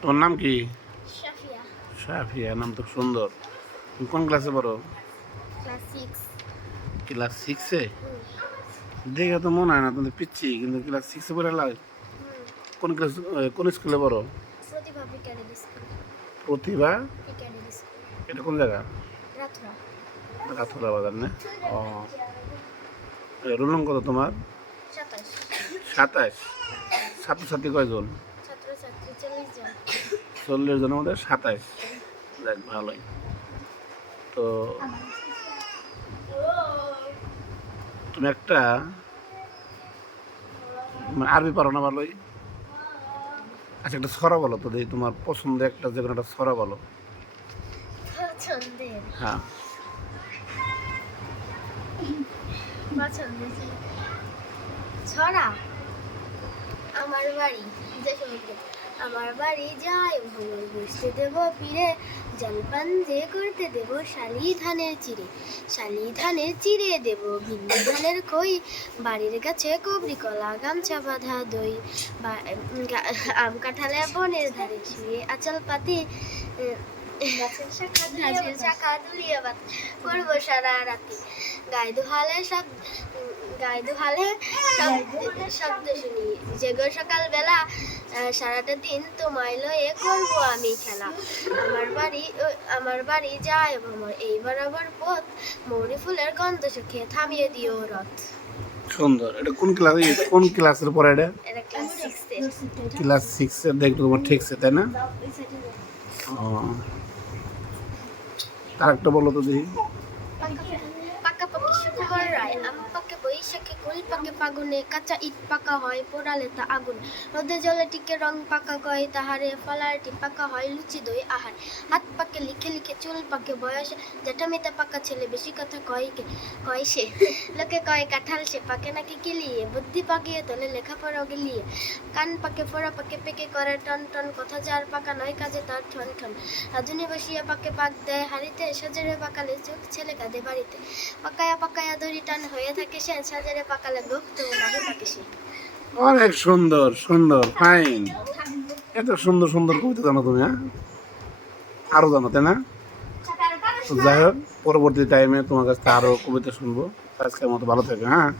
তোমার নাম কি? সাফিয়া নাম তো সুন্দর। তুমি কোন ক্লাসে পড়ো? ক্লাস সিক্স দেখে তো মনে হয় না তুমি পিচ্ছি কিন্তু ক্লাস সিক্সে পড়ে লাগে কোন ক্লাস কোন স্কুলে পড়ো? প্রতিভা এটা কোন জায়গা? রাথুরা বাজার না? ও। রোল কত তোমার? সাতাশ। ছাত্রছাত্রী কয়জন? চল্লিশ জন জনের সাতাশ দেখ ভালোই। তো তুমি একটা মানে আরবি পারো না ভালোই? আচ্ছা একটা ছড়া বলো তো দেখি তোমার পছন্দের একটা যে কোনো একটা ছড়া বলো। হ্যাঁ। ছড়া? আমার বাড়ি যে আমার বাড়ি যাই ভ্রমণ বসতে দেব ফিরে জলপান যে করতে দেব শালি ধানের চিড়ে। শালি ধানের চিড়ে দেব ভিন্ন ধানের কই বাড়ির কাছে কবরি কলা গামছা বাঁধা দই আম কাঁঠালে বনের ধারে শুয়ে আচল পাতি গাছের শাখা দুলিয়ে বাত করব সারা রাতি। গায়ে দুহালে সব গায়ে দুহালে শব্দ শুনি। জেগো সকালবেলা সারাটা দিন তোমায় লয়ে করব আমি খেলা। আমার বাড়ি আমার বাড়ি যায় ভ্রমণ এই বরাবর পথ মৌরি ফুলের গন্ধ সুখে থামিয়ে দিও রথ। সুন্দর। এটা কোন ক্লাস কোন ক্লাসের পরে এটা? এটা ক্লাস সিক্সে ক্লাস সিক্সের দেখতে তোমার ঠিকছে তাই না? ও। আরেকটা বলো তো দেখি। পাকা পাকি সুকুমার রায় আম পাকে বৈশাখে কুল পাকে ফাগুনে কাঁচা ইট পাকা হয়, পোড়ালে তা আগুন। রোদে জলে টিকে রং পাকা কয় তাহারে ফলারটি পাকা হয় লুচি দই আহার। হাত পাকে লিখে লিখে, চুল পাকে বয়সে, জ্যাঠামিতা পাকা ছেলে বেশি কথা কয় কে, কয় সে? লোকে কয়, কাঁঠাল সে পাকে নাকি গিলিয়ে বুদ্ধি পাকিয়ে তোলে লেখাপড়া গিলিয়ে। কান পাকে, ফোড়া পাকে, পেকে করে টন টন কথা যার পাকা নয় কাজে তার ঠন ঠন। রাধুনি বসিয়া পাকে পাক দেয় হাড়িতে, সাজরে পাকালে চোখ ছেলে কাঁদে বাড়িতে। পাকায়া পাকায়া দড়ি টান হয়ে থাকে সে সাজরে পাকিসি অনেক সুন্দর সুন্দর ফাইন এত সুন্দর সুন্দর কবিতা জানো তুমি হ্যাঁ? আরও জানো, তাই না? যাই হোক, পরবর্তী টাইমে তোমার কাছে আরও কবিতা শুনব। আজকের মতো ভালো থাকে হ্যাঁ?